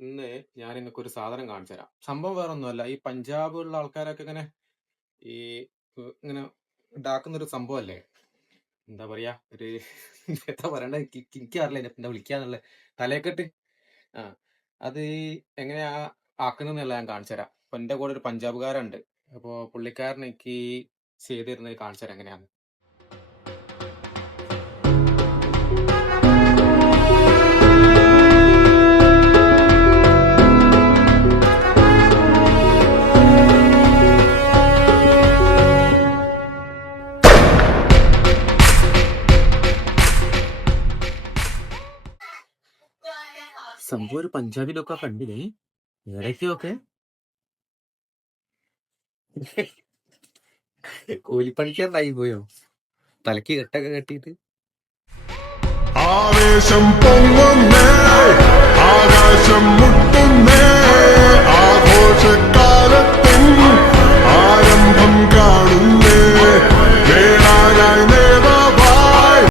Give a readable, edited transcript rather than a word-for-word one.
ഇന്ന് ഞാൻ നിങ്ങൾക്കൊരു സാധനം കാണിച്ചു തരാം. സംഭവം വേറൊന്നുമല്ല. ഈ പഞ്ചാബിലുള്ള ആൾക്കാരൊക്കെ ഇങ്ങനെ ഈ ഇങ്ങനെ ഉണ്ടാക്കുന്നൊരു സംഭവമല്ലേ. എന്താ പറയാ, ഒരു എന്താ പറയണ്ടത്, എനിക്കറിയില്ല എന്താ വിളിക്കാന്നുള്ള. തലയെക്കെട്ട്. ആ, അത് എങ്ങനെയാ ആക്കുന്നതെന്നല്ല ഞാൻ കാണിച്ചു തരാം. അപ്പൊ എന്റെ കൂടെ ഒരു പഞ്ചാബുകാരുണ്ട്. അപ്പൊ പുള്ളിക്കാരൻ എനിക്ക് ചെയ്ത് തരുന്നത് കാണിച്ചു തരാം എങ്ങനെയാന്ന്. സംഭവം ഒരു പഞ്ചാബിലൊക്കെ കണ്ടില്ലേ, ഇടയ്ക്കൊക്കെ കൂലിപ്പണിക്കാരനായി പോയോ, തലക്ക് കെട്ടൊക്കെ കെട്ടിയിട്ട്. ആവേശം പൊങ്ങുന്നേ, ആകാശം